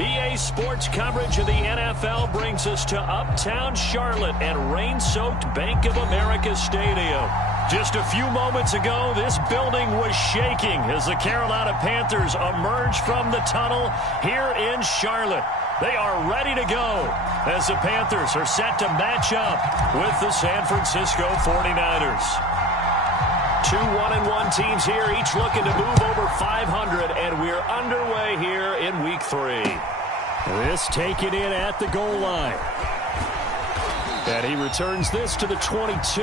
EA Sports coverage of the NFL brings us to Uptown Charlotte and rain-soaked Bank of America Stadium. Just a few moments ago, this building was shaking as the Carolina Panthers emerged from the tunnel here in Charlotte. They are ready to go as the Panthers are set to match up with the San Francisco 49ers. Two 1-1 teams here, each looking to move over 500, and we're underway here in Week 3. This taken in at the goal line. And he returns this to the 22.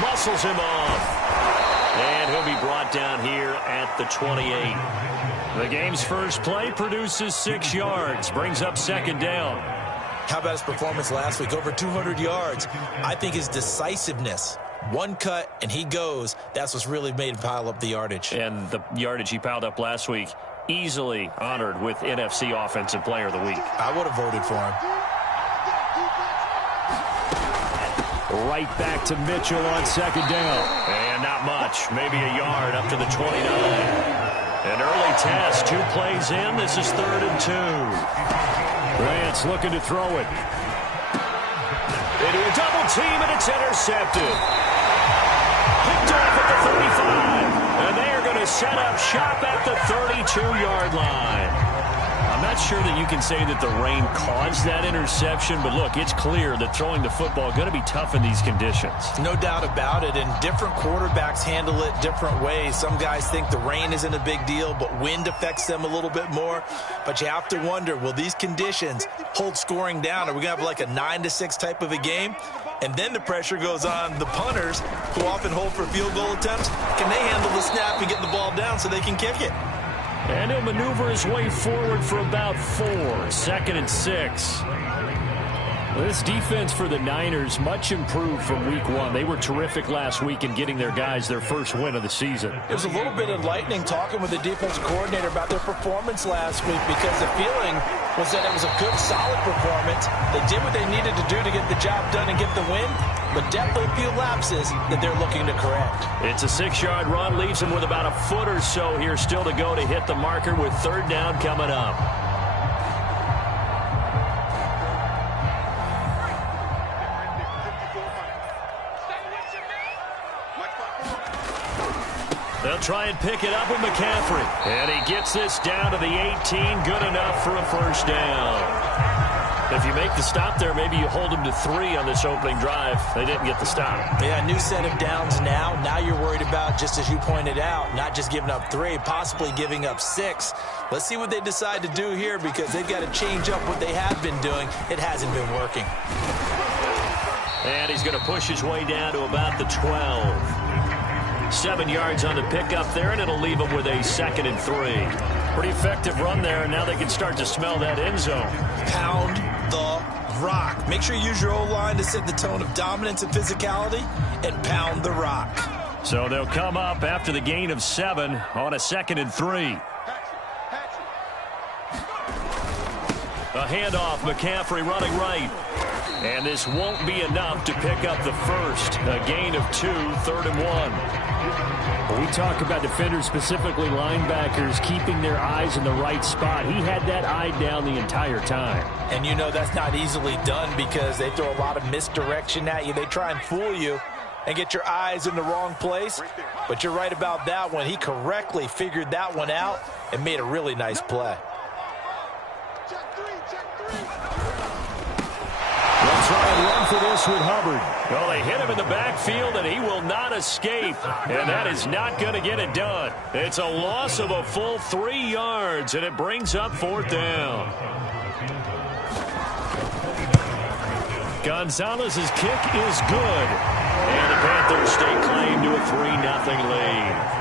Muscles him off. And he'll be brought down here at the 28. The game's first play produces 6 yards. Brings up second down. How about his performance last week? Over 200 yards. I think his decisiveness. One cut, and he goes. That's what's really made him pile up the yardage. And the yardage he piled up last week, easily honored with NFC Offensive Player of the Week. I would have voted for him. Right back to Mitchell on second down. And not much. Maybe a yard up to the 29. An early test. 2 plays in. This is 3rd and 2. Grant's looking to throw it. Into a double team, and it's intercepted. Picked off at the 35. And they are going to set up shop at the 32-yard line. I'm not sure that you can say that the rain caused that interception, but look, it's clear that throwing the football is going to be tough in these conditions. No doubt about it, and different quarterbacks handle it different ways. Some guys think the rain isn't a big deal, but wind affects them a little bit more. But you have to wonder, will these conditions hold scoring down? Are we going to have like a 9-6 type of a game? And then the pressure goes on the punters, who often hold for field goal attempts. Can they handle the snap and get the ball down so they can kick it? And he'll maneuver his way forward for about 4. 2nd and 6. This defense for the Niners much improved from week 1. They were terrific last week in getting their guys their first win of the season. It was a little bit enlightening talking with the defensive coordinator about their performance last week, because the feeling was that it was a good, solid performance. They did what they needed to do to get the job done and get the win, but definitely a few lapses that they're looking to correct. It's a 6-yard run, leaves him with about a foot or so here still to go to hit the marker with 3rd down coming up. They'll try and pick it up with McCaffrey. And he gets this down to the 18. Good enough for a first down. If you make the stop there, maybe you hold them to 3 on this opening drive. They didn't get the stop. Yeah, new set of downs now. Now you're worried about, just as you pointed out, not just giving up 3, possibly giving up 6. Let's see what they decide to do here, because they've got to change up what they have been doing. It hasn't been working. And he's going to push his way down to about the 12. 7 yards on the pickup there, and it'll leave him with a 2nd and 3. Pretty effective run there, and now they can start to smell that end zone. Pound the rock. Make sure you use your O-line to set the tone of dominance and physicality, and pound the rock. So they'll come up after the gain of 7 on a 2nd and 3. A handoff, McCaffrey running right. And this won't be enough to pick up the first. A gain of 2, 3rd and 1. We talk about defenders, specifically linebackers, keeping their eyes in the right spot. He had that eye down the entire time. And you know that's not easily done, because they throw a lot of misdirection at you. They try and fool you and get your eyes in the wrong place. But you're right about that one. He correctly figured that one out and made a really nice play. Runs try and run for this with Hubbard. Well, they hit him in the backfield, and he will not escape. And that is not going to get it done. It's a loss of a full 3 yards, and it brings up 4th down. Gonzalez's kick is good. And the Panthers stay claim to a 3-0 lead.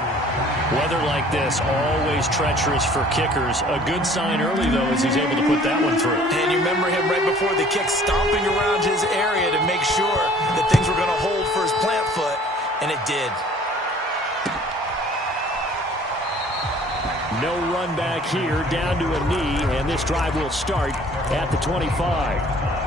Weather like this, always treacherous for kickers. A good sign early, though, as he's able to put that one through. And you remember him right before the kick stomping around his area to make sure that things were going to hold for his plant foot, and it did. No run back here, down to a knee, and this drive will start at the 25.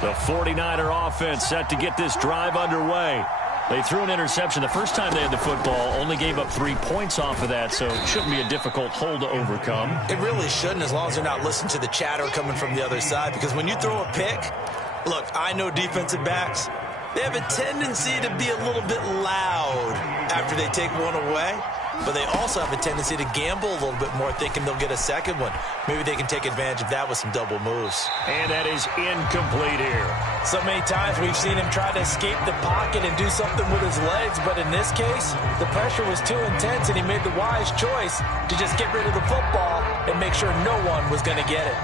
The 49er offense set to get this drive underway. They threw an interception the first time they had the football, only gave up 3 points off of that, so it shouldn't be a difficult hole to overcome. It really shouldn't, as long as they're not listening to the chatter coming from the other side, because when you throw a pick, look, I know defensive backs, they have a tendency to be a little bit loud after they take one away, but they also have a tendency to gamble a little bit more, thinking they'll get a second one. Maybe they can take advantage of that with some double moves. And that is incomplete here. So many times we've seen him try to escape the pocket and do something with his legs, but in this case, the pressure was too intense, and he made the wise choice to just get rid of the football and make sure no one was going to get it.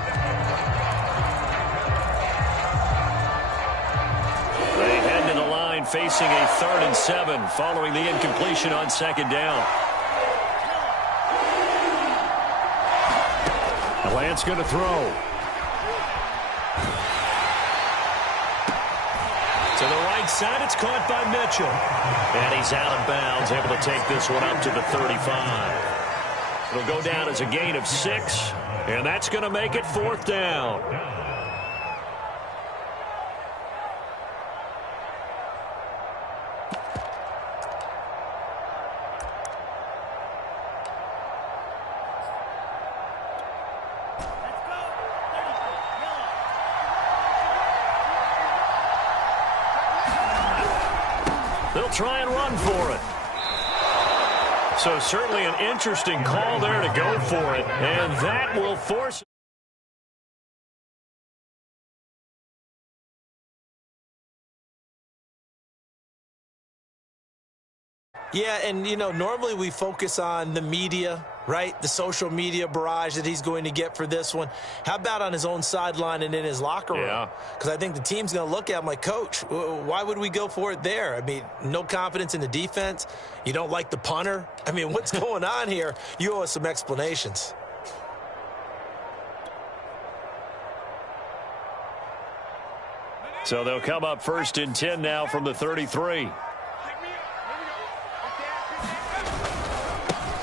They head to the line facing a 3rd and 7 following the incompletion on 2nd down. Lance going to throw. To the right side, it's caught by Mitchell. And he's out of bounds, able to take this one up to the 35. It'll go down as a gain of 6, and that's going to make it 4th down. They'll try and run for it. So certainly an interesting call there to go for it, and that will force. Yeah, and, you know, normally we focus on the media, right? The social media barrage that he's going to get for this one. How about on his own sideline and in his locker room? Yeah. Because I think the team's going to look at him like, Coach, why would we go for it there? I mean, no confidence in the defense. You don't like the punter. I mean, what's going on here? You owe us some explanations. So they'll come up 1st and 10 now from the 33.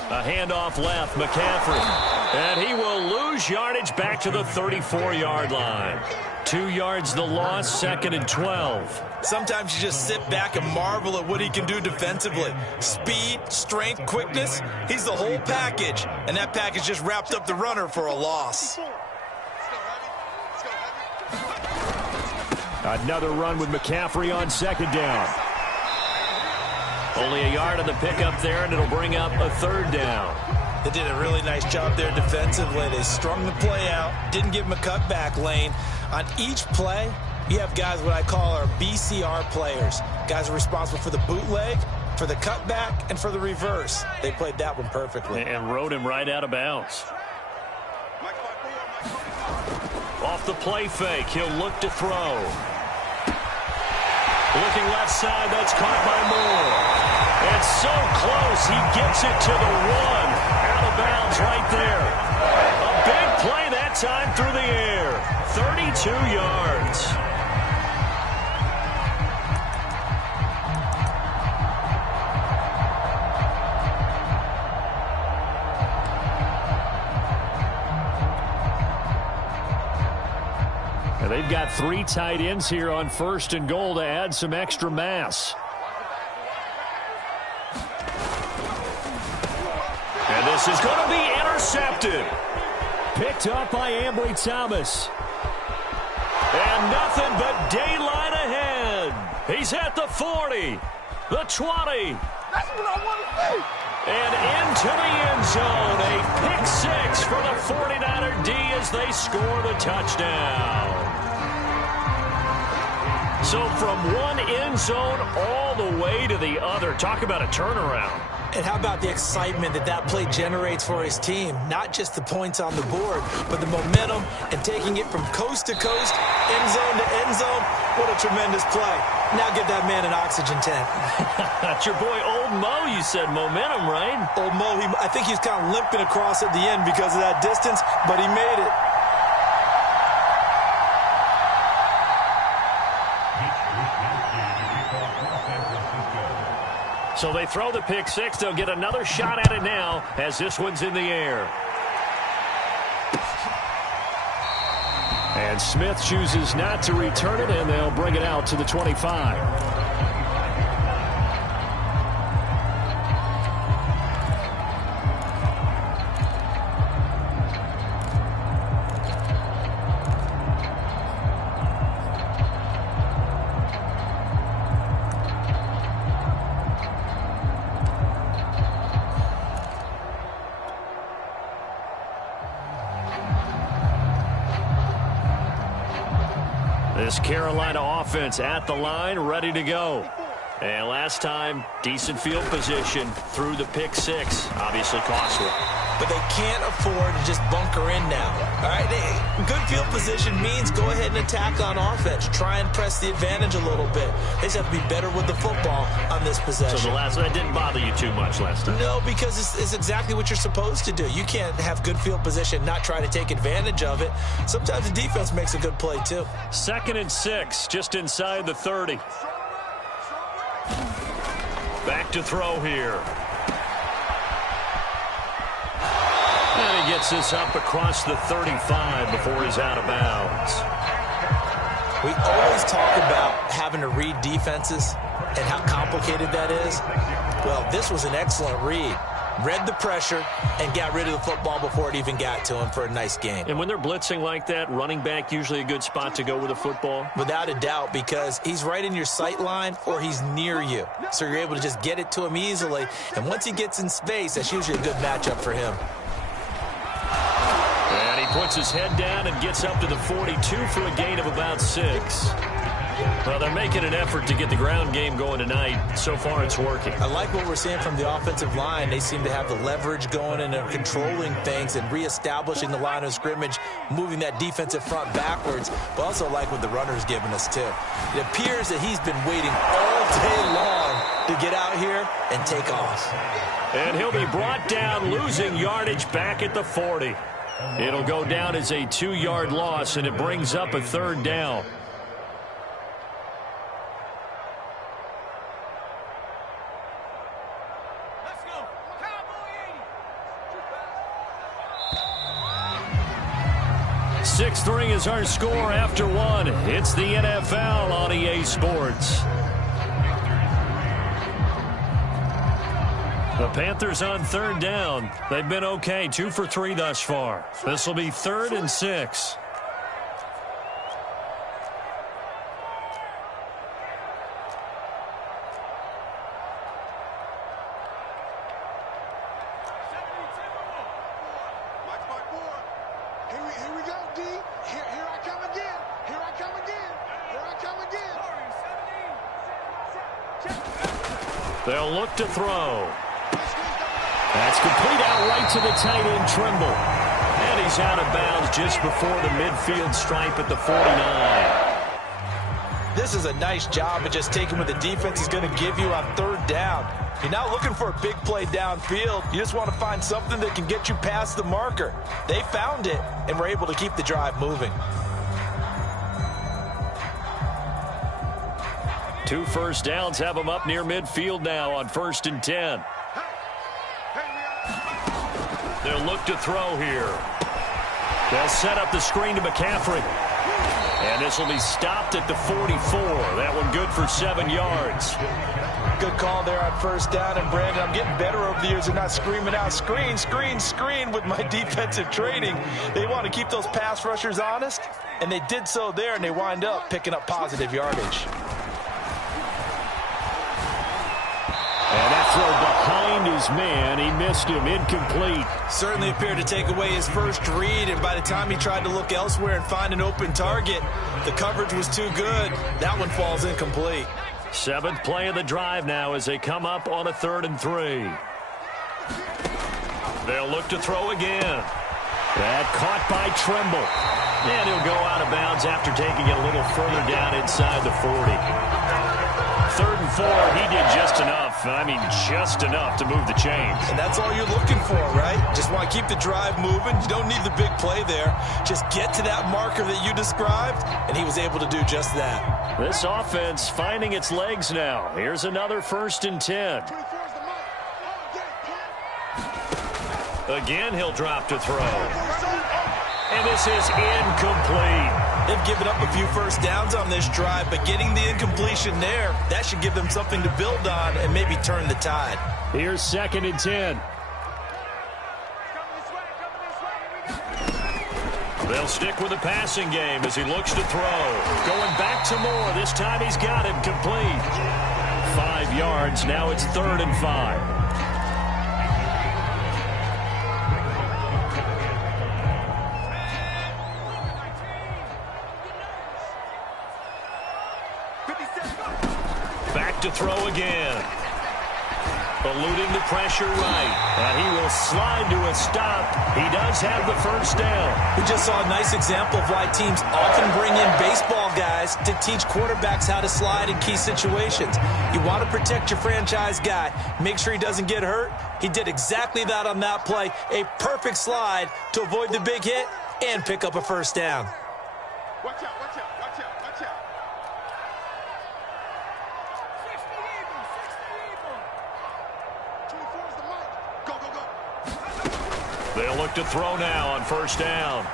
A handoff left, McCaffrey. And he will lose yardage back to the 34-yard line. 2 yards the loss, 2nd and 12. Sometimes you just sit back and marvel at what he can do defensively. Speed, strength, quickness, he's the whole package. And that package just wrapped up the runner for a loss. Another run with McCaffrey on 2nd down. Only a yard on the pickup there, and it'll bring up a 3rd down. They did a really nice job there defensively. They strung the play out, didn't give him a cutback lane. On each play, you have guys what I call our BCR players. Guys are responsible for the bootleg, for the cutback, and for the reverse. They played that one perfectly. And rode him right out of bounds. Off the play fake, he'll look to throw. Looking left side, that's caught by Moore. And so close, he gets it to the 1. Out of bounds right there. A big play that time through the air. 32 yards. And they've got 3 tight ends here on 1st and goal to add some extra mass. And this is going to be intercepted. Picked up by Ambry Thomas. And nothing but daylight ahead. He's at the 40, the 20. That's what I want to see. And into the end zone. A pick six for the 49er D as they score the touchdown. So from one end zone all the way to the other. Talk about a turnaround. And how about the excitement that play generates for his team? Not just the points on the board, but the momentum and taking it from coast to coast, end zone to end zone. What a tremendous play. Now give that man an oxygen tank. That's your boy Old Mo, you said. Momentum, right? Old Mo, I think he's kind of limping across at the end because of that distance, but he made it. So they throw the pick six. They'll get another shot at it now as this one's in the air. And Smith chooses not to return it, and they'll bring it out to the 25. This Carolina offense at the line, ready to go. And last time, decent field position through the pick six. Obviously costly. But they can't afford to just bunker in now. All right, good field position means go ahead and attack on offense. Try and press the advantage a little bit. They just have to be better with the football on this possession. So that didn't bother you too much last time? No, because it's exactly what you're supposed to do. You can't have good field position, not try to take advantage of it. Sometimes the defense makes a good play, too. 2nd and 6, just inside the 30. Back to throw here. And he gets this up across the 35 before he's out of bounds. We always talk about having to read defenses and how complicated that is. Well, this was an excellent read. Read the pressure and got rid of the football before it even got to him for a nice game. And when they're blitzing like that, running back usually a good spot to go with the football? Without a doubt, because he's right in your sight line or he's near you. So you're able to just get it to him easily. And once he gets in space, that's usually a good matchup for him. And he puts his head down and gets up to the 42 for a gain of about 6. Well, they're making an effort to get the ground game going tonight. So far, it's working. I like what we're seeing from the offensive line. They seem to have the leverage going and they're controlling things and reestablishing the line of scrimmage, moving that defensive front backwards. But also like what the runner's giving us, too. It appears that he's been waiting all day long to get out here and take off. And he'll be brought down, losing yardage back at the 40. It'll go down as a 2-yard loss, and it brings up a 3rd down. Let's go. Cowboy 6-3 is our score after 1. It's the NFL on EA Sports. The Panthers on 3rd down. They've been okay, 2 for 3 thus far. This will be 3rd and 6. Here we go, D. Here I come again. Here I come again. Here I come again. They'll look to throw. That's complete out right to the tight end, Trimble. And he's out of bounds just before the midfield stripe at the 49. This is a nice job of just taking what the defense is going to give you on 3rd down. You're not looking for a big play downfield. You just want to find something that can get you past the marker. They found it and were able to keep the drive moving. 2 first downs have them up near midfield now on 1st and 10. They'll look to throw here. They'll set up the screen to McCaffrey. And this will be stopped at the 44. That one good for 7 yards. Good call there on first down. And, Brandon, I'm getting better over the years and not screaming out, screen, screen, screen with my defensive training. They want to keep those pass rushers honest, and they did so there, and they wind up picking up positive yardage. And that throw behind his man, he missed him, incomplete. Certainly appeared to take away his first read, and by the time he tried to look elsewhere and find an open target, the coverage was too good. That one falls incomplete. 7th play of the drive now as they come up on a 3rd and 3. They'll look to throw again. That caught by Tremble. And he'll go out of bounds after taking it a little further down inside the 40. 3rd and 4, he did just enough. I mean, just enough to move the chains. And that's all you're looking for, right? Just want to keep the drive moving. You don't need the big play there. Just get to that marker that you described, and he was able to do just that. This offense finding its legs now. Here's another 1st and 10. Again, he'll drop to throw. And this is incomplete. They've given up a few first downs on this drive, but getting the incompletion there, that should give them something to build on and maybe turn the tide. Here's 2nd and 10. They'll stick with the passing game as he looks to throw. Going back to Moore. This time he's got him complete. 5 yards. Now it's 3rd and 5. Back to throw again. Eluding the pressure right. And he will slide to a stop. He does have the first down. We just saw a nice example of why teams often bring in baseball guys to teach quarterbacks how to slide in key situations. You want to protect your franchise guy. Make sure he doesn't get hurt. He did exactly that on that play. A perfect slide to avoid the big hit and pick up a first down. Watch out, watch out, watch out, watch out. They'll look to throw now on first down.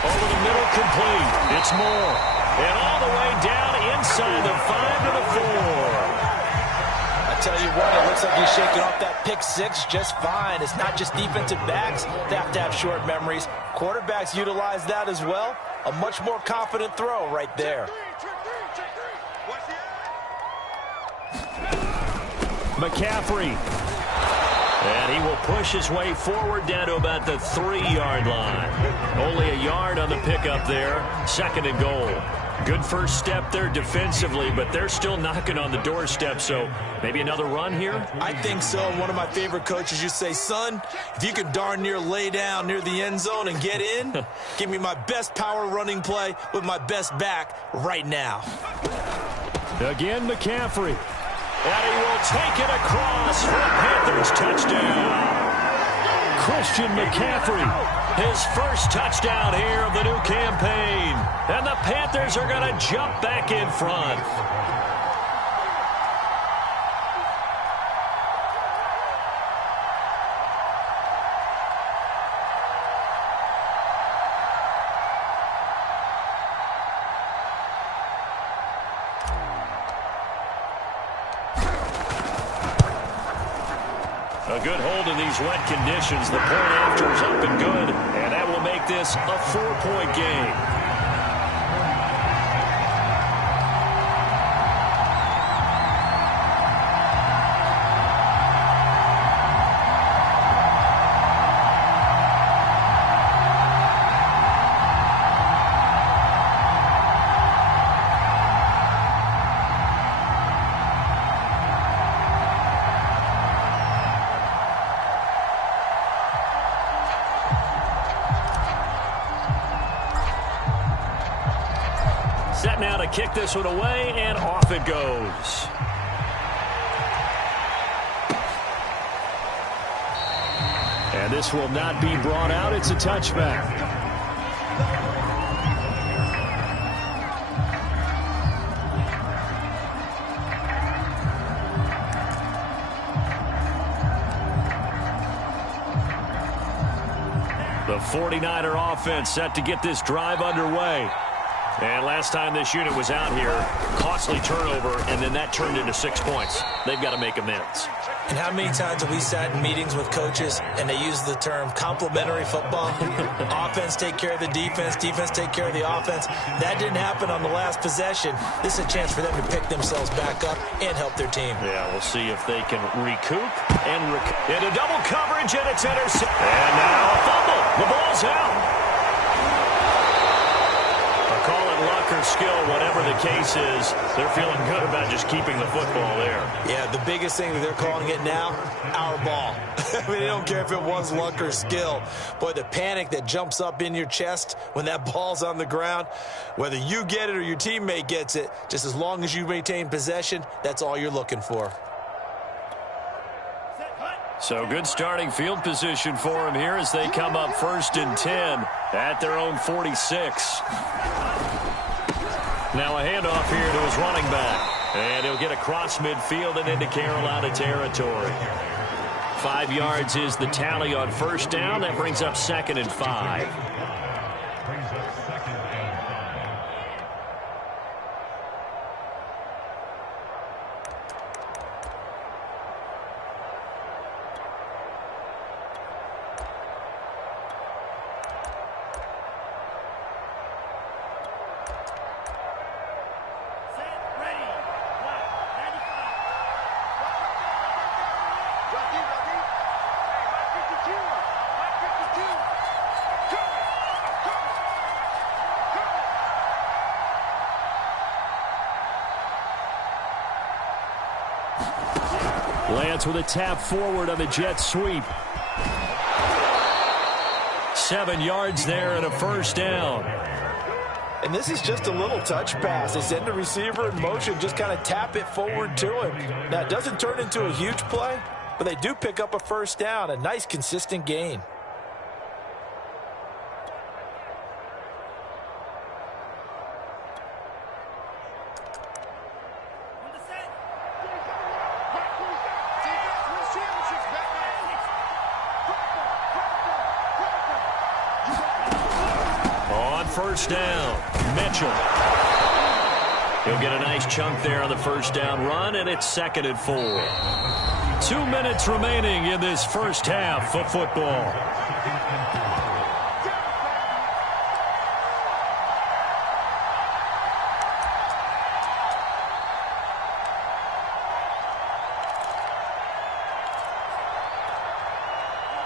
Over the middle, complete. It's Moore. And all the way down inside the 5 to the 4. I tell you what, it looks like he's shaking off that pick six just fine. It's not just defensive backs that have to have short memories. Quarterbacks utilize that as well. A much more confident throw right there. McCaffrey. And he will push his way forward down to about the 3-yard line. Only a yard on the pickup there. 2nd and goal. Good first step there defensively, but they're still knocking on the doorstep, so maybe another run here? I think so. One of my favorite coaches used to say, son, if you can darn near lay down near the end zone and get in, give me my best power running play with my best back right now. Again, McCaffrey. And he will take it across for a Panthers touchdown. Christian McCaffrey, his first touchdown here of the new campaign. And the Panthers are going to jump back in front. A good hold in these wet conditions. The point after is up and good, and that will make this a 4-point game. Set now to kick this one away, and off it goes. And this will not be brought out. It's a touchback. The 49er offense set to get this drive underway. And last time this unit was out here, costly turnover, and then that turned into 6 points. They've got to make amends. And how many times have we sat in meetings with coaches and they use the term complementary football? Offense take care of the defense, defense take care of the offense. That didn't happen on the last possession. This is a chance for them to pick themselves back up and help their team. Yeah, we'll see if they can recoup and into double coverage, and it's intercepted. And now a fumble. The ball's out. Call it luck or skill, whatever the case is, they're feeling good about just keeping the football there. Yeah, the biggest thing that they're calling it now, our ball. I mean, they don't care if it was luck or skill. Boy, the panic that jumps up in your chest when that ball's on the ground, whether you get it or your teammate gets it, just as long as you maintain possession, that's all you're looking for. So good starting field position for them here as they come up 1st and 10 at their own 46. Now a handoff here to his running back. And he'll get across midfield and into Carolina territory. 5 yards is the tally on 1st down. That brings up 2nd and 5. Lance with a tap forward on the jet sweep. 7 yards there and a 1st down. And this is just a little touch pass. They send the receiver in motion, just kind of tap it forward to him. Now, it doesn't turn into a huge play, but they do pick up a 1st down, a nice, consistent gain. First down, Mitchell. He'll get a nice chunk there on the 1st down run, and it's 2nd and 4. 2 minutes remaining in this 1st half of football.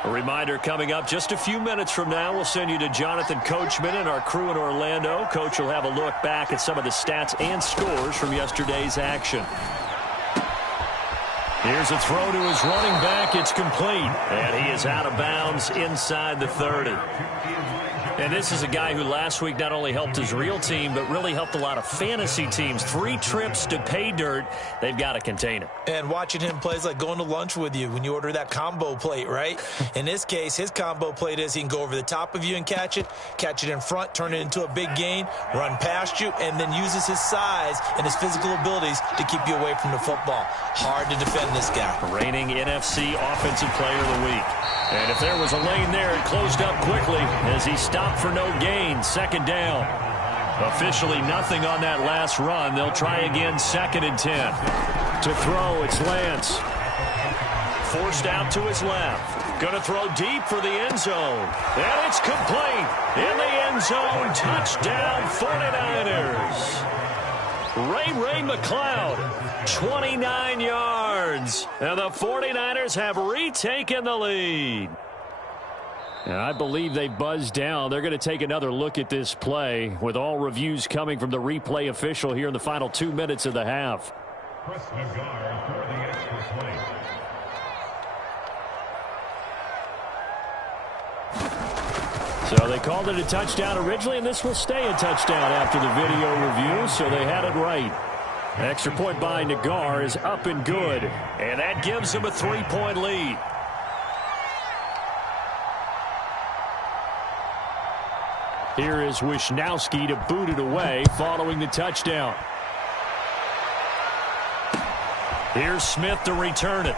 A reminder coming up just a few minutes from now, we'll send you to Jonathan Coachman and our crew in Orlando. Coach will have a look back at some of the stats and scores from yesterday's action. Here's a throw to his running back. It's complete. And he is out of bounds inside the 30. And this is a guy who last week not only helped his real team, but really helped a lot of fantasy teams. 3 trips to pay dirt. They've got to contain him. And watching him play is like going to lunch with you when you order that combo plate, right? In this case, his combo plate is he can go over the top of you and catch it in front, turn it into a big gain, run past you, and then uses his size and his physical abilities to keep you away from the football. Hard to defend this guy. Reigning NFC Offensive Player of the Week. And if there was a lane there, it closed up quickly as he stopped for no gain. 2nd down. Officially nothing on that last run. They'll try again 2nd and 10. To throw, it's Lance. Forced out to his left. Going to throw deep for the end zone. And it's complete. In the end zone. Touchdown 49ers. Ray McLeod, 29 yards. And the 49ers have retaken the lead. And I believe they buzzed down. They're going to take another look at this play with all reviews coming from the replay official here in the final 2 minutes of the half. So they called it a touchdown originally, and this will stay a touchdown after the video review, so they had it right. Extra point by Nagar is up and good, and that gives them a 3-point lead. Here is Wisnowski to boot it away following the touchdown. Here's Smith to return it.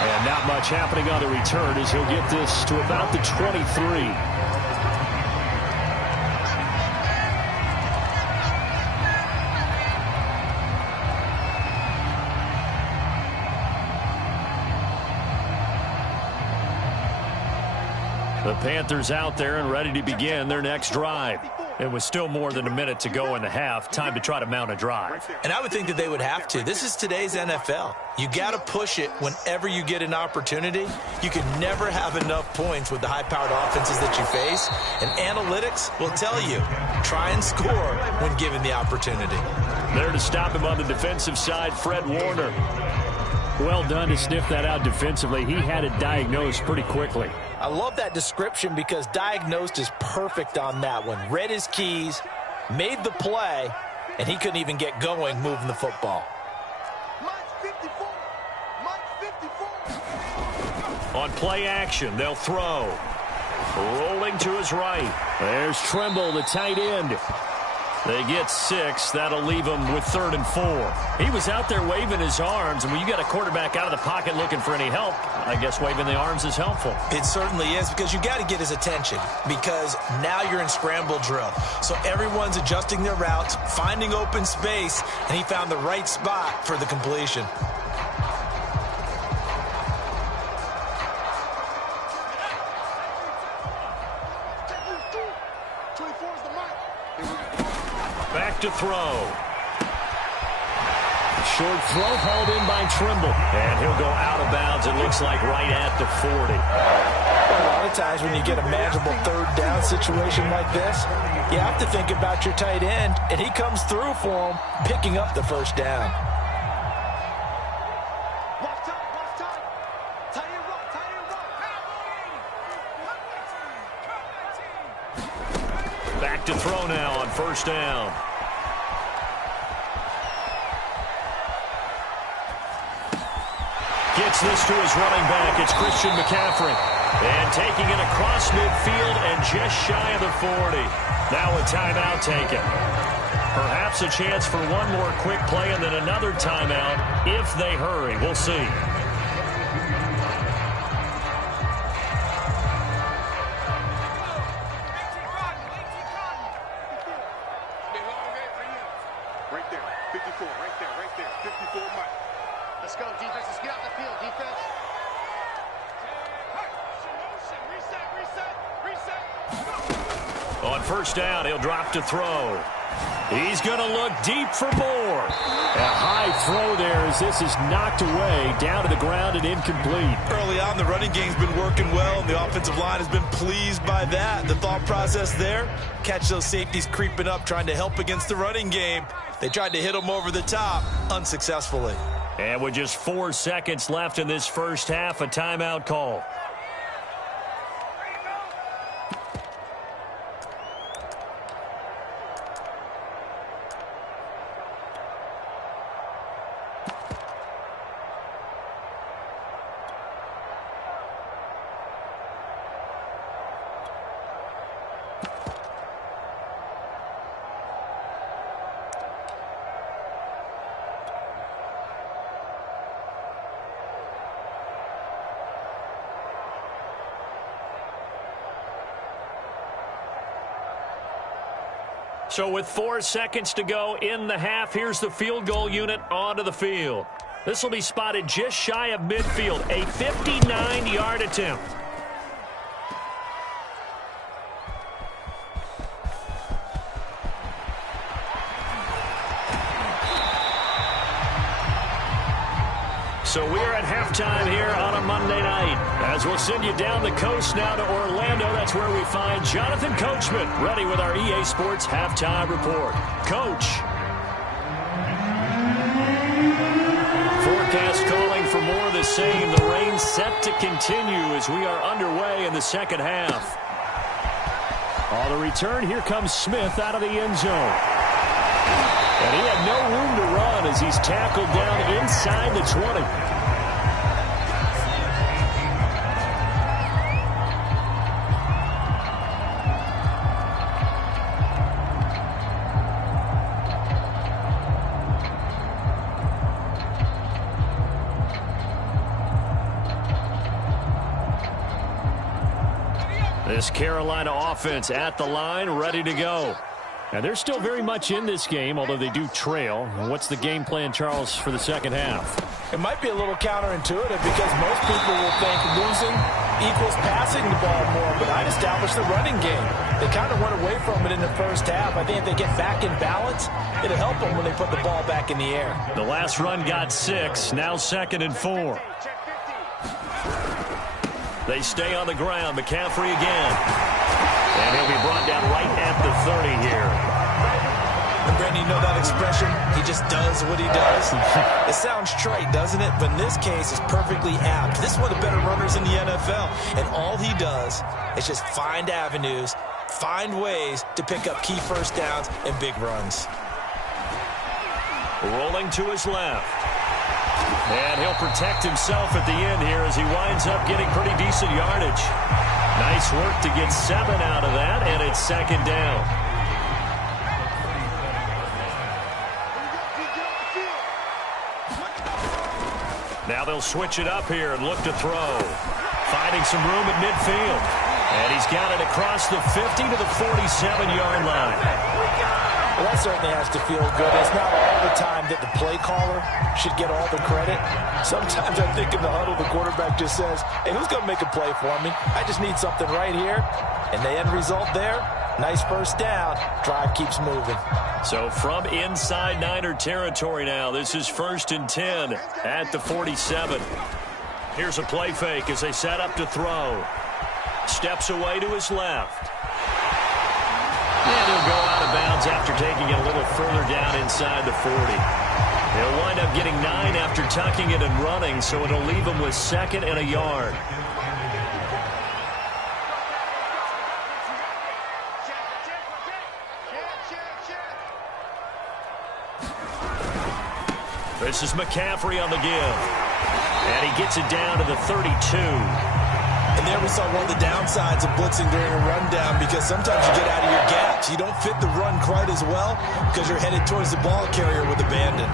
And not much happening on the return as he'll get this to about the 23. The Panthers out there and ready to begin their next drive. It was still more than a minute to go in the half. Time to try to mount a drive. And I would think that they would have to. This is today's NFL. You got to push it whenever you get an opportunity. You can never have enough points with the high-powered offenses that you face. And analytics will tell you, try and score when given the opportunity. There to stop him on the defensive side, Fred Warner. Well done to sniff that out defensively. He had it diagnosed pretty quickly. I love that description because diagnosed is perfect on that one. Read his keys, made the play, and he couldn't even get going moving the football. On play action, they'll throw. Rolling to his right. There's Trimble, the tight end. They get 6. That'll leave him with 3rd and 4. He was out there waving his arms, and when you got a quarterback out of the pocket looking for any help, I guess waving the arms is helpful. It certainly is, because you got to get his attention, because now you're in scramble drill. So everyone's adjusting their routes, finding open space, and he found the right spot for the completion. Back to throw. Short throw hauled in by Trimble. And he'll go out of bounds, it looks like, right at the 40. A lot of times when you get a manageable 3rd down situation like this, you have to think about your tight end, and he comes through for him, picking up the 1st down. Back to throw now on 1st down. Gets this to his running back. It's Christian McCaffrey. And taking it across midfield and just shy of the 40. Now a timeout taken. Perhaps a chance for one more quick play and then another timeout if they hurry. We'll see. On 1st down, he'll drop to throw. He's going to look deep for more. A high throw there as this is knocked away, down to the ground and incomplete. Early on, the running game's been working well, and the offensive line has been pleased by that. The thought process there, catch those safeties creeping up, trying to help against the running game. They tried to hit them over the top, unsuccessfully. And with just 4 seconds left in this 1st half, a timeout call. So with 4 seconds to go in the half, here's the field goal unit onto the field. This will be spotted just shy of midfield, a 59-yard attempt. So we're at halftime here on a Monday night. As we'll send you down the coast now to Orlando, that's where we find Jonathan Coachman, ready with our EA Sports Halftime Report. Coach. Forecast calling for more of the same. The rain set to continue as we are underway in the 2nd half. On the return, here comes Smith out of the end zone. And he had no room to run as he's tackled down inside the 20. This Carolina offense at the line, ready to go. And they're still very much in this game, although they do trail. What's the game plan, Charles, for the 2nd half? It might be a little counterintuitive because most people will think losing equals passing the ball more, but I'd establish the running game. They kind of went away from it in the first half. I think if they get back in balance, it'll help them when they put the ball back in the air. The last run got 6, now 2nd and 4. They stay on the ground. McCaffrey again. And he'll be brought down right at the 30 here. And Brandon, you know that expression? He just does what he does. It sounds trite, doesn't it? But in this case, it's perfectly apt. This is one of the better runners in the NFL. And all he does is just find avenues, find ways to pick up key first downs and big runs. Rolling to his left. And he'll protect himself at the end here as he winds up getting pretty decent yardage. Nice work to get 7 out of that, and it's 2nd down. Now they'll switch it up here and look to throw. Finding some room at midfield. And he's got it across the 50 to the 47-yard line. Well, that certainly has to feel good. It's not all the time that the play caller should get all the credit. Sometimes I think in the huddle, the quarterback just says, hey, who's going to make a play for me? I just need something right here. And the end result there, nice first down. Drive keeps moving. So from inside Niner territory now, this is 1st and 10 at the 47. Here's a play fake as they set up to throw. Steps away to his left. And he'll go out of bounds after taking it a little further down inside the 40. He'll wind up getting 9 after tucking it and running, so it'll leave him with 2nd and a yard. This is McCaffrey on the give. And he gets it down to the 32. And there we saw one of the downsides of blitzing during a rundown, because sometimes you get out of your gaps. You don't fit the run quite as well because you're headed towards the ball carrier with abandon.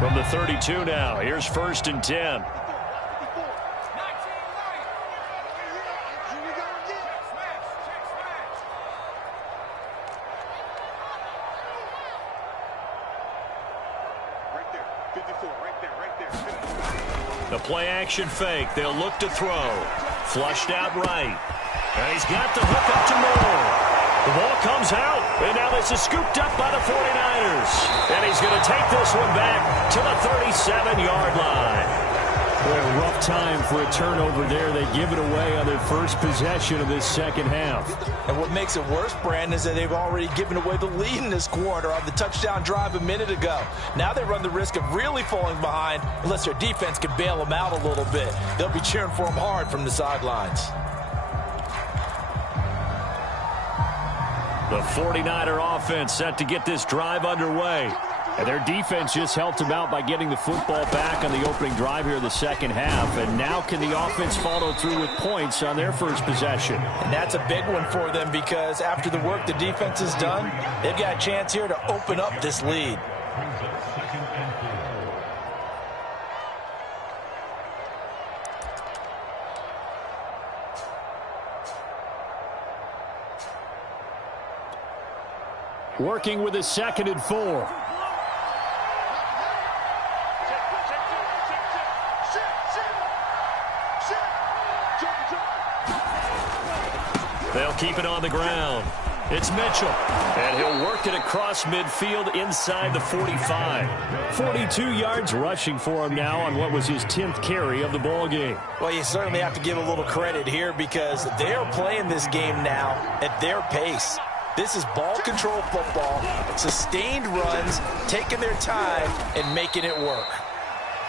From the 32 now, here's 1st and 10. The play-action fake. They'll look to throw. Flushed out right. And he's got the hook up to Moore. The ball comes out. And now this is scooped up by the 49ers. And he's going to take this one back to the 37-yard line. Boy, a rough time for a turnover there. They give it away on their first possession of this second half. And what makes it worse, Brandon, is that they've already given away the lead in this quarter on the touchdown drive a minute ago. Now they run the risk of really falling behind unless their defense can bail them out a little bit. They'll be cheering for them hard from the sidelines. The 49er offense set to get this drive underway. And their defense just helped them out by getting the football back on the opening drive here in the second half. And now can the offense follow through with points on their first possession? And that's a big one for them, because after the work the defense has done, they've got a chance here to open up this lead. Working with a 2nd and 4. They'll keep it on the ground. It's Mitchell. And he'll work it across midfield inside the 45. 42 yards rushing for him now on what was his 10th carry of the ball game. Well, you certainly have to give a little credit here, because they're playing this game now at their pace. This is ball control football, sustained runs, taking their time and making it work.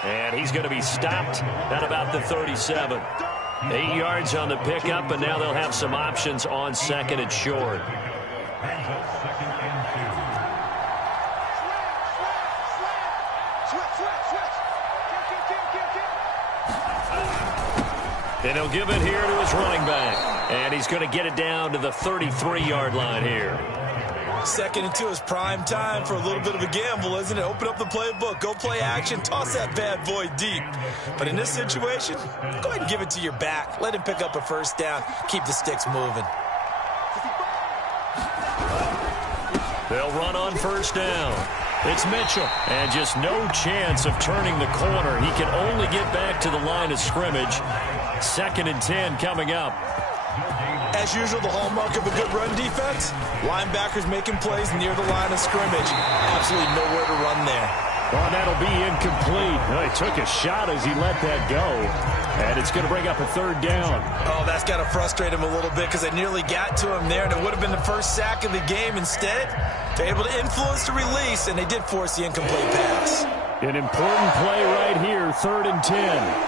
And he's going to be stopped at about the 37. 8 yards on the pickup, and now they'll have some options on 2nd and short. And he'll give it here to his running back. And he's going to get it down to the 33-yard line here. 2nd and 2 is prime time for a little bit of a gamble, isn't it? Open up the playbook, go play action, toss that bad boy deep. But in this situation, go ahead and give it to your back. Let him pick up a first down. Keep the sticks moving. They'll run on first down. It's Mitchell. And just no chance of turning the corner. He can only get back to the line of scrimmage. 2nd and 10 coming up. As usual, the hallmark of a good run defense, linebackers making plays near the line of scrimmage. Absolutely nowhere to run there. Well, that'll be incomplete. Well, he took a shot as he let that go. And it's going to bring up a 3rd down. Oh, that's got to frustrate him a little bit because I nearly got to him there, and it would have been the first sack of the game. Instead, they're able to influence the release, and they did force the incomplete pass. An important play right here, 3rd and 10.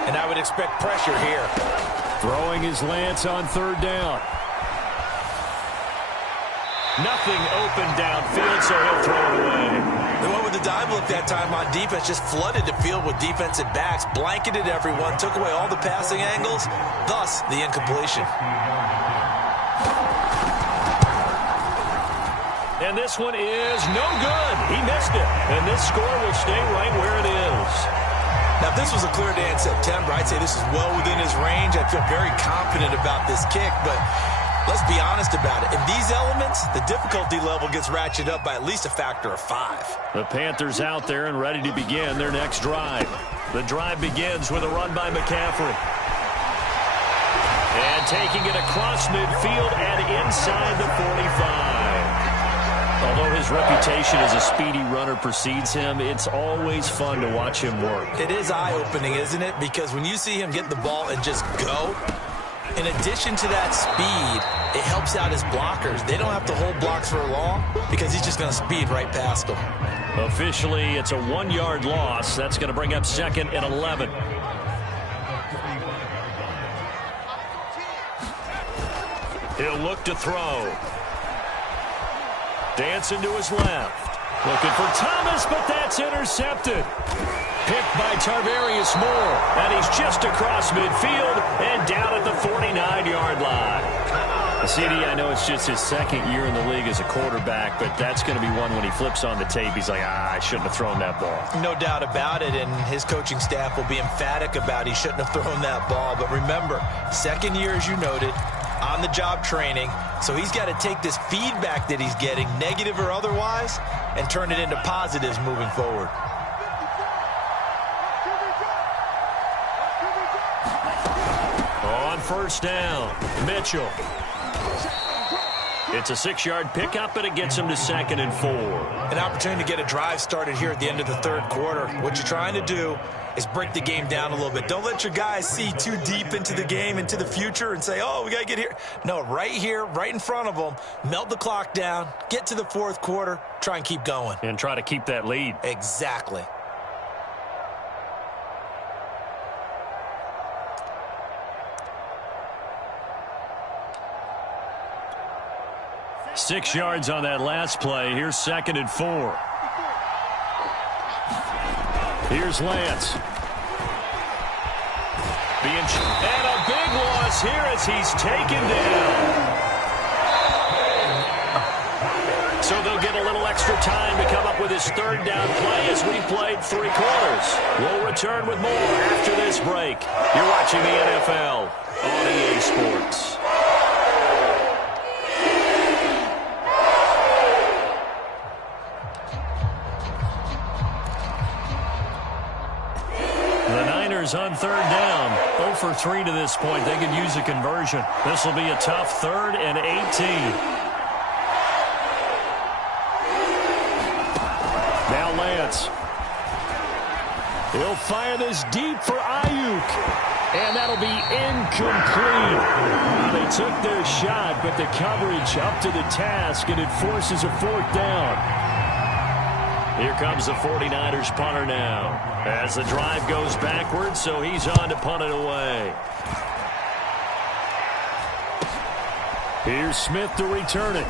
And I would expect pressure here. Throwing his Lance on 3rd down. Nothing open downfield, so he'll throw it away. They went with the dive look that time on defense, just flooded the field with defensive backs, blanketed everyone, took away all the passing angles, thus the incompletion. And this one is no good. He missed it. And this score will stay right where it is. Now, if this was a clear day in September, I'd say this is well within his range. I feel very confident about this kick, but let's be honest about it. In these elements, the difficulty level gets ratcheted up by at least a factor of 5. The Panthers out there and ready to begin their next drive. The drive begins with a run by McCaffrey. And taking it across midfield and inside the 45. Although his reputation as a speedy runner precedes him, it's always fun to watch him work. It is eye-opening, isn't it? Because when you see him get the ball and just go, in addition to that speed, it helps out his blockers. They don't have to hold blocks for long because he's just going to speed right past them. Officially, it's a 1-yard loss. That's going to bring up 2nd and 11. He'll look to throw. Dancing to his left. Looking for Thomas, but that's intercepted. Picked by Tarvarius Moore. And he's just across midfield and down at the 49-yard line. CD, I know it's just his 2nd year in the league as a quarterback, but that's going to be one when he flips on the tape. He's like, I shouldn't have thrown that ball. No doubt about it, and his coaching staff will be emphatic about he shouldn't have thrown that ball. But remember, 2nd year, as you noted, on-the-job training, so he's got to take this feedback that he's getting, negative or otherwise, and turn it into positives moving forward. On 1st down, Mitchell. It's a 6-yard pickup, but it gets him to 2nd and 4. An opportunity to get a drive started here at the end of the 3rd quarter. What you're trying to do is break the game down a little bit. Don't let your guys see too deep into the game, into the future, and say, oh, we got to get here. No, right here, right in front of them, melt the clock down, get to the 4th quarter, try and keep going. And try to keep that lead. Exactly. Six yards on that last play. Here's 2nd and 4. Here's Lance. And a big loss here as he's taken down. So they'll get a little extra time to come up with his 3rd down play as we played 3 quarters. We'll return with more after this break. You're watching the NFL on EA Sports. On 3rd down, 0 for 3 to this point. They could use a conversion. This will be a tough 3rd and 18. Now Lance. He'll fire this deep for Ayuk. And that'll be incomplete. They took their shot, but the coverage up to the task, and it forces a 4th down. Here comes the 49ers punter now as the drive goes backwards, so he's on to punt it away. Here's Smith to return it.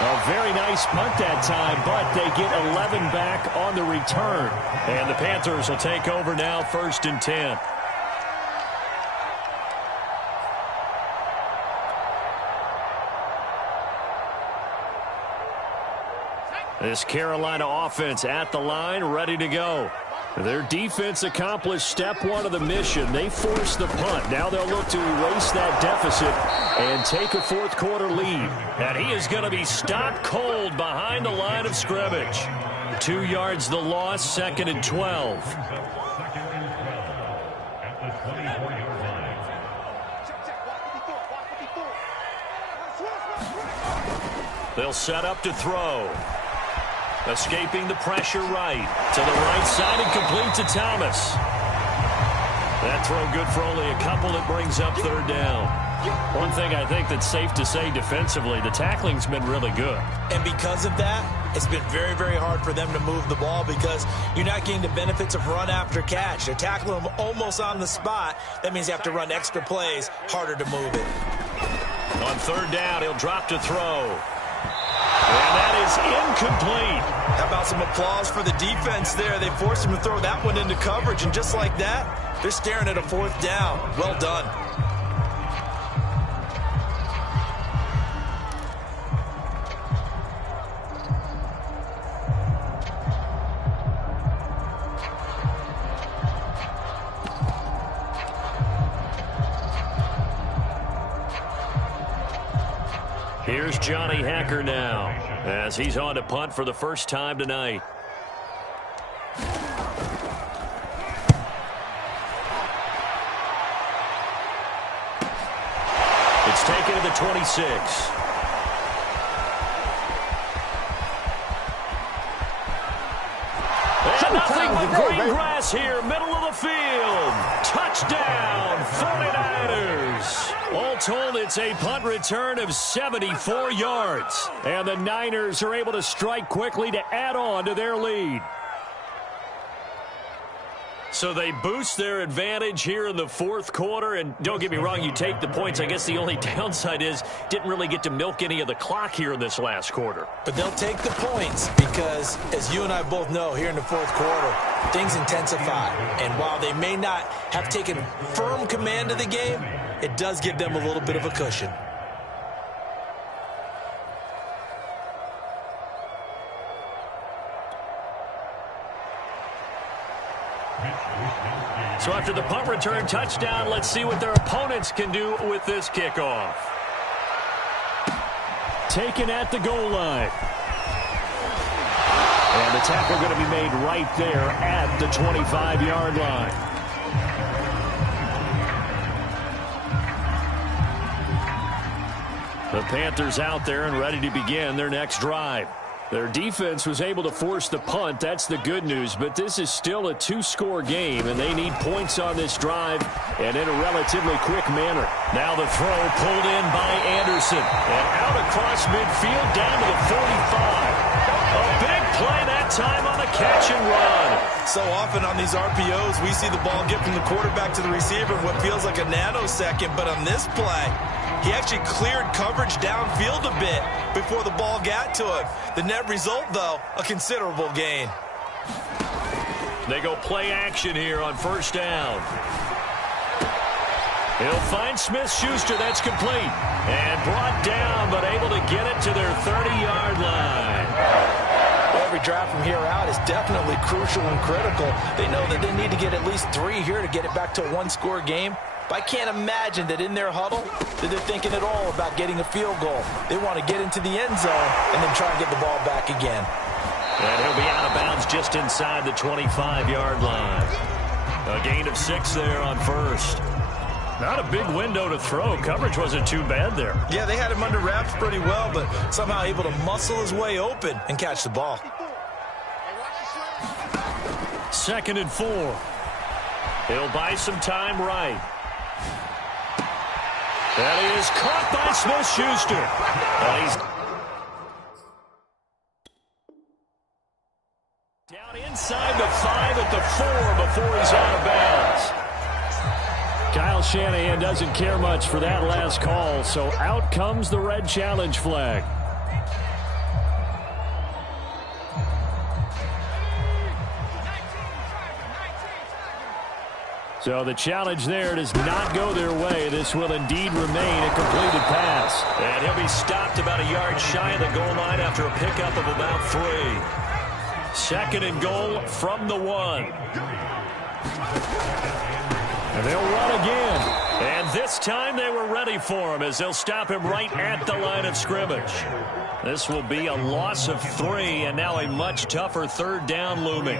A very nice punt that time, but they get 11 back on the return. And the Panthers will take over now, 1st and 10. This Carolina offense at the line, ready to go. Their defense accomplished step one of the mission. They forced the punt. Now they'll look to erase that deficit and take a fourth quarter lead. And he is going to be stopped cold behind the line of scrimmage. 2 yards the loss, 2nd and 12. They'll set up to throw. Escaping the pressure right. To the right side and complete to Thomas. That throw good for only a couple. It brings up 3rd down. One thing I think that's safe to say defensively, the tackling's been really good. And because of that, it's been very, very hard for them to move the ball because you're not getting the benefits of run after catch. They're tackling them almost on the spot. That means you have to run extra plays, harder to move it. On 3rd down, he'll drop to throw. And that is incomplete. How about some applause for the defense there? They forced him to throw that one into coverage, and just like that, they're staring at a 4th down. Well done. Here's Johnny Hacker now, as he's on to punt for the first time tonight. It's taken to the 26. And nothing but green grass here, middle of the field. Touchdown, 49ers. All told, it's a punt return of 74 yards. And the Niners are able to strike quickly to add on to their lead. So they boost their advantage here in the 4th quarter. And don't get me wrong, you take the points. I guess the only downside is didn't really get to milk any of the clock here in this last quarter. But they'll take the points because, as you and I both know, here in the 4th quarter, things intensify. And while they may not have taken firm command of the game, it does give them a little bit of a cushion. So after the punt return touchdown, let's see what their opponents can do with this kickoff. Taken at the goal line. And the tackle going to be made right there at the 25-yard line. The Panthers out there and ready to begin their next drive. Their defense was able to force the punt. That's the good news. But this is still a 2-score game, and they need points on this drive and in a relatively quick manner. Now the throw pulled in by Anderson. And out across midfield down to the 45. A big play that time on the catch and run. So often on these RPOs, we see the ball get from the quarterback to the receiver in what feels like a nanosecond. But on this play, he actually cleared coverage downfield a bit before the ball got to him. The net result, though, a considerable gain. They go play action here on 1st down. He'll find Smith-Schuster. That's complete. And brought down, but able to get it to their 30-yard line. Every drive from here out is definitely crucial and critical. They know that they need to get at least 3 here to get it back to a 1-score game. But I can't imagine that in their huddle that they're thinking at all about getting a field goal. They want to get into the end zone and then try and get the ball back again. And he'll be out of bounds just inside the 25-yard line. A gain of 6 there on 1st. Not a big window to throw. Coverage wasn't too bad there. Yeah, they had him under wraps pretty well, but somehow able to muscle his way open and catch the ball. 2nd and 4. He'll buy some time right. That is caught by Smith-Schuster. He's down inside the 5 at the 4 before he's out of bounds. Kyle Shanahan doesn't care much for that last call, so out comes the red challenge flag. So the challenge there does not go their way. This will indeed remain a completed pass. And he'll be stopped about a yard shy of the goal line after a pickup of about 3. Second and goal from the 1. And they'll run again. And this time they were ready for him as they'll stop him right at the line of scrimmage. This will be a loss of 3 and now a much tougher third down looming.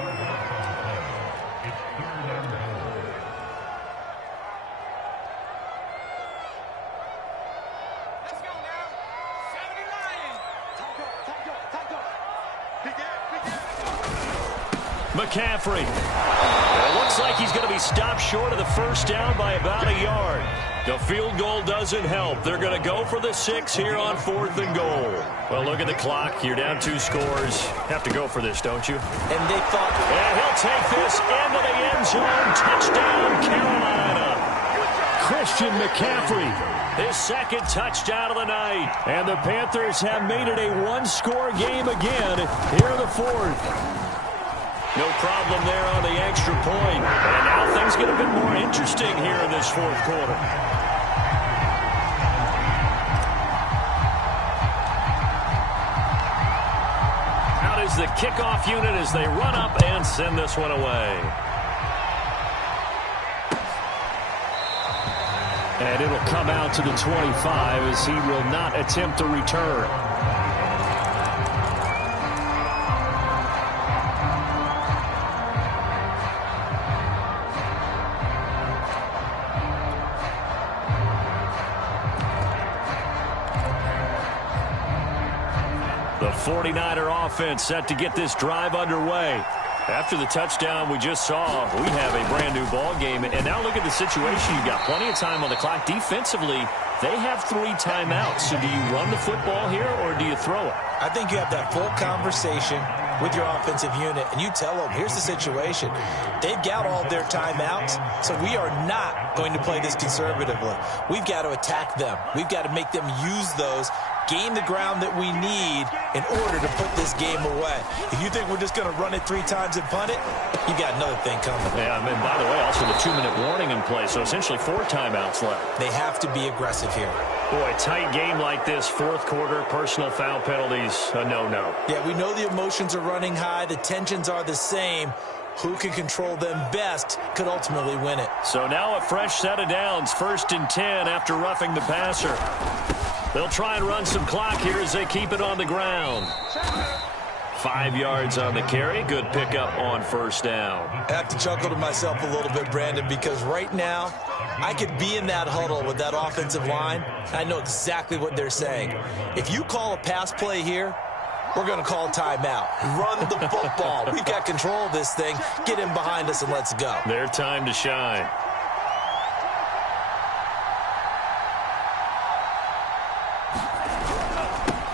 Mccaffrey. It looks like he's going to be stopped short of the first down by about a yard. The field goal doesn't help. They're going to go for the 6 here on 4th and goal. Well, look at the clock. You're down 2 scores. Have to go for this, don't you? And they thought... And he'll take this into the end zone. Touchdown, Carolina. Christian McCaffrey. His second touchdown of the night. And the Panthers have made it a 1-score game again here in the 4th. No problem there on the extra point. And now things get a bit more interesting here in this 4th quarter. Out is the kickoff unit as they run up and send this one away. And it'll come out to the 25 as he will not attempt a return. The 49er offense set to get this drive underway. After the touchdown we just saw, we have a brand new ball game. And now look at the situation. You've got plenty of time on the clock. Defensively, they have 3 timeouts. So do you run the football here or do you throw it? I think you have that full conversation with your offensive unit, and you tell them, here's the situation. They've got all their timeouts, so we are not going to play this conservatively. We've got to attack them. We've got to make them use those, gain the ground that we need in order to put this game away. If you think we're just going to run it 3 times and punt it, you got another thing coming. Yeah, I mean, by the way, also the 2-minute warning in play, so essentially 4 timeouts left. They have to be aggressive here. Boy, tight game like this, 4th quarter, personal foul penalties, a no-no. Yeah, we know the emotions are running high. The tensions are the same. Who can control them best could ultimately win it. So now a fresh set of downs, 1st and 10 after roughing the passer. They'll try and run some clock here as they keep it on the ground. 5 yards on the carry. Good pickup on 1st down. I have to chuckle to myself a little bit, Brandon, because right now I could be in that huddle with that offensive line. I know exactly what they're saying. If you call a pass play here, we're going to call timeout. Run the football. We've got control of this thing. Get in behind us and let's go. Their time to shine.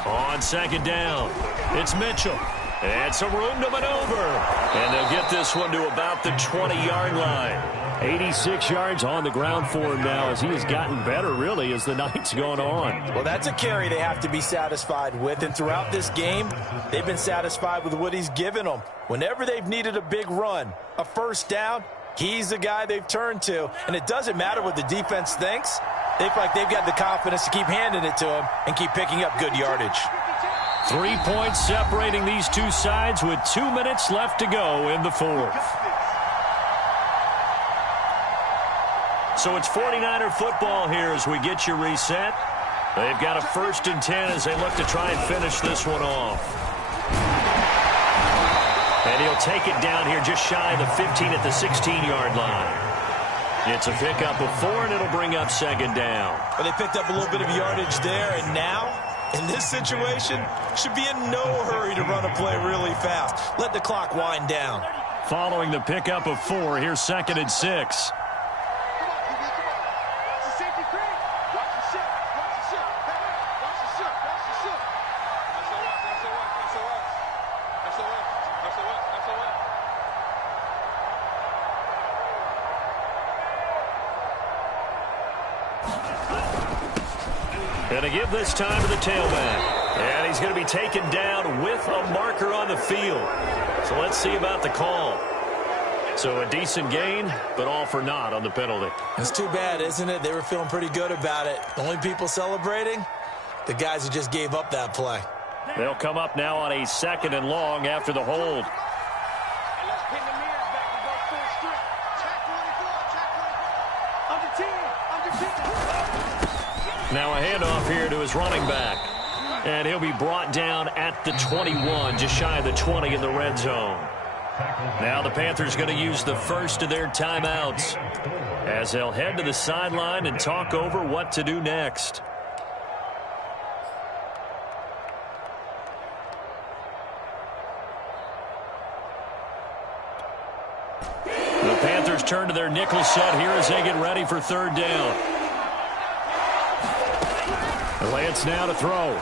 On 2nd down, it's Mitchell. And some room to maneuver. And they'll get this one to about the 20-yard line. 86 yards on the ground for him now as he has gotten better, really, as the night's gone on. Well, that's a carry they have to be satisfied with. And throughout this game, they've been satisfied with what he's given them. Whenever they've needed a big run, a 1st down, he's the guy they've turned to. And it doesn't matter what the defense thinks. They feel like they've got the confidence to keep handing it to him and keep picking up good yardage. 3 points separating these two sides with 2 minutes left to go in the 4th. So it's 49er football here as we get you reset. They've got a 1st and 10 as they look to try and finish this one off. And he'll take it down here just shy of the 15 at the 16-yard line. It's a pickup of 4, and it'll bring up 2nd down. Well, they picked up a little bit of yardage there, and now, in this situation, should be in no hurry to run a play really fast. Let the clock wind down. Following the pickup of 4, here's 2nd and 6. Going to give this time to the tailback. And he's going to be taken down with a marker on the field. So let's see about the call. So a decent gain, but all for naught on the penalty. It's too bad, isn't it? They were feeling pretty good about it. The only people celebrating, the guys who just gave up that play. They'll come up now on a 2nd and long after the hold. Now a handoff here to his running back. And he'll be brought down at the 21, just shy of the 20 in the red zone. Now the Panthers going to use the first of their timeouts as they'll head to the sideline and talk over what to do next. The Panthers turn to their nickel set here as they get ready for third down. Lance now to throw.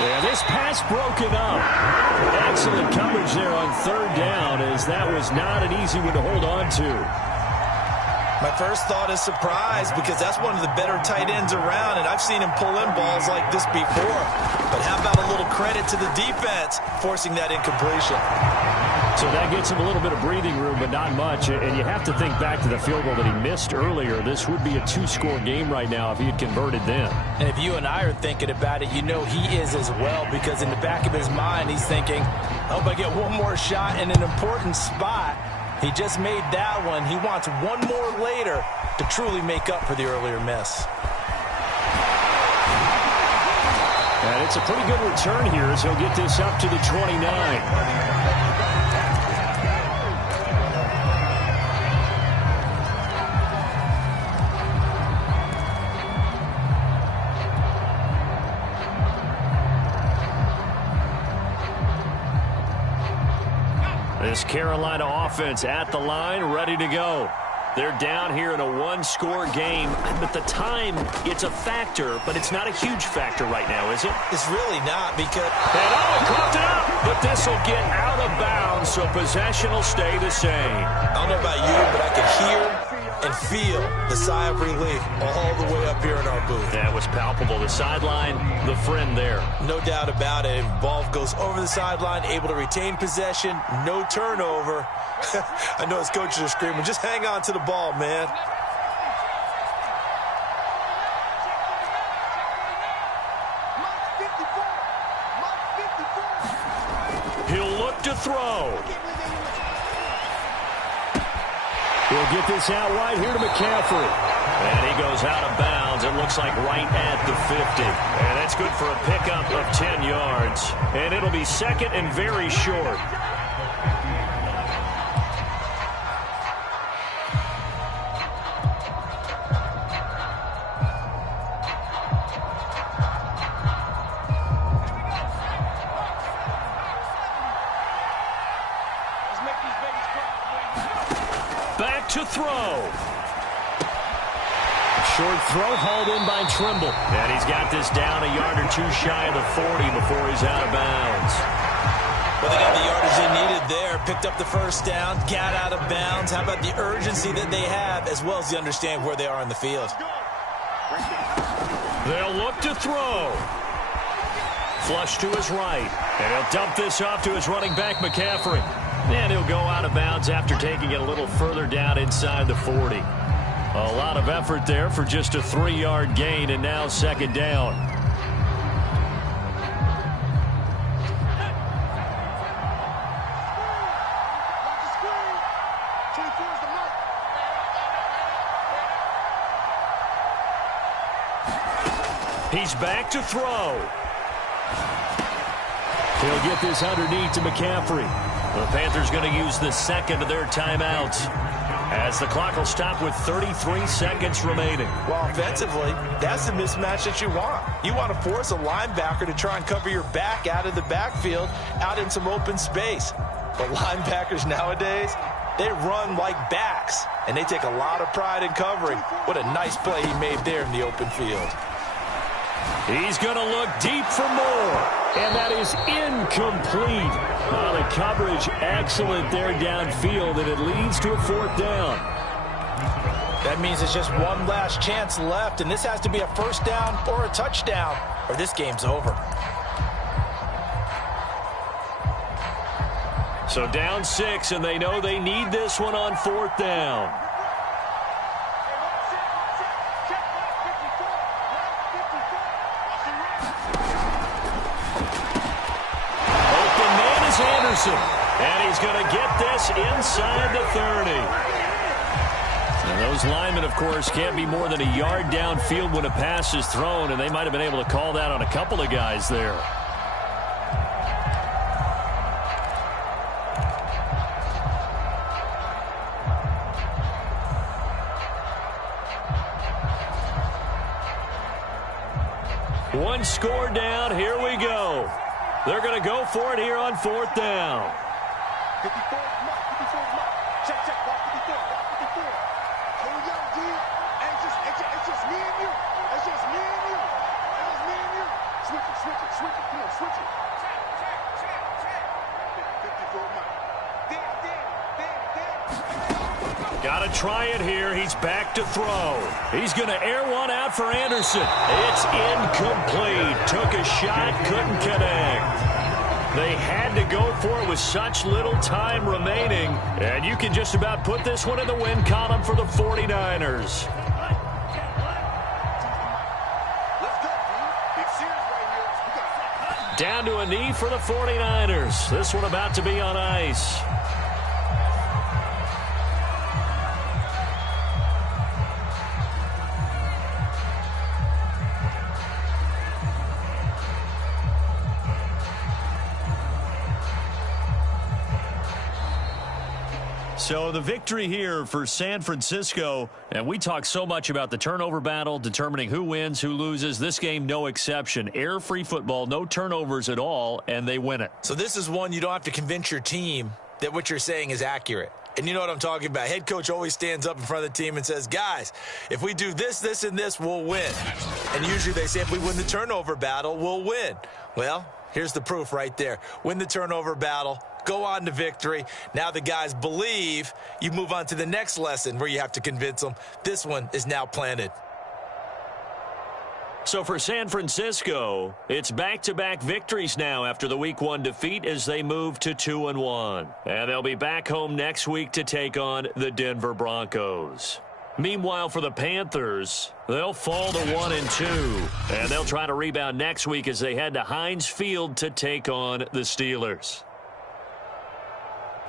Yeah, this pass broken up. Excellent coverage there on third down, as that was not an easy one to hold on to. My first thought is surprise, because that's one of the better tight ends around, and I've seen him pull in balls like this before. But how about a little credit to the defense forcing that incompletion? So that gets him a little bit of breathing room, but not much. And you have to think back to the field goal that he missed earlier. This would be a two-score game right now if he had converted then. And if you and I are thinking about it, you know he is as well, because in the back of his mind, he's thinking, I hope I get one more shot in an important spot. He just made that one. He wants one more later to truly make up for the earlier miss. And it's a pretty good return here as he'll get this up to the 29. This Carolina offense at the line, ready to go. They're down here in a one-score game. At the time, it's a factor, but it's not a huge factor right now, is it? It's really not, because... And he coughed it up, but this will get out of bounds, so possession will stay the same. I don't know about you, but I can hear and feel the sigh of relief all the way up here in our booth. That was palpable. The sideline, the friend there. No doubt about it. Ball goes over the sideline, able to retain possession, no turnover. I know his coaches are screaming, just hang on to the ball, man. He'll look to throw. He'll get this out right here to Mccaffrey. And he goes out of bounds. It looks like right at the 50. And that's good for a pickup of 10 yards. And it'll be second and very short. Back to throw. Short throw hauled in by Trimble. And he's got this down a yard or two shy of the 40 before he's out of bounds. Well, they got the yardage they needed there. Picked up the first down, got out of bounds. How about the urgency that they have, as well as the understand where they are in the field? They'll look to throw. Flush to his right. And he'll dump this off to his running back, Mccaffrey. And he'll go out of bounds after taking it a little further down inside the 40. A lot of effort there for just a 3-yard gain, and now second down. He's back to throw. He'll get this underneath to McCaffrey. The Panthers going to use the second of their timeouts as the clock will stop with 33 seconds remaining. Well, offensively, that's the mismatch that you want. You want to force a linebacker to try and cover your back out of the backfield, out in some open space. But linebackers nowadays, they run like backs, and they take a lot of pride in covering. What a nice play he made there in the open field. He's going to look deep for more, and that is incomplete. The coverage excellent there downfield, and it leads to a fourth down. That means it's just one last chance left, and this has to be a first down or a touchdown, or this game's over. So down 6, and they know they need this one on fourth down. And he's going to get this inside the 30. And those Those linemen, of course, can't be more than a yard downfield when a pass is thrown, and they might have been able to call that on a couple of guys there. One score down. Here we go. They're going to go for it here on 4th down. 54, check, block 54, block 54. Here we go, D. It's just me and you. It's just me and you. It's just me and you. Switch it. Come on, switch it. Check. 54, Mike. Got to try it here. He's back to throw. He's going to air one out for Anderson. It's incomplete. Took a shot, couldn't connect. They had to go for it with such little time remaining. And you can just about put this one in the win column for the 49ers. Down to a knee for the 49ers. This one about to be on ice. So the victory here for San Francisco, and we talk so much about the turnover battle, determining who wins, who loses. This game, no exception. Air-free football, no turnovers at all, and they win it. So this is one you don't have to convince your team that what you're saying is accurate. And you know what I'm talking about. Head coach always stands up in front of the team and says, guys, if we do this, this, and this, we'll win. And usually they say if we win the turnover battle, we'll win. Well, here's the proof right there. Win the turnover battle. Go on to victory. Now the guys believe. You move on to the next lesson where you have to convince them. This one is now planted. So for San Francisco, it's back-to-back victories now after the Week 1 defeat as they move to 2-1. And they'll be back home next week to take on the Denver Broncos. Meanwhile, for the Panthers, they'll fall to 1-2. And they'll try to rebound next week as they head to Heinz Field to take on the Steelers.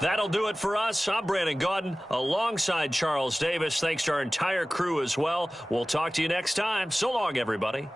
That'll do it for us. I'm Brandon Gaudin alongside Charles Davis. Thanks to our entire crew as well. We'll talk to you next time. So long, everybody.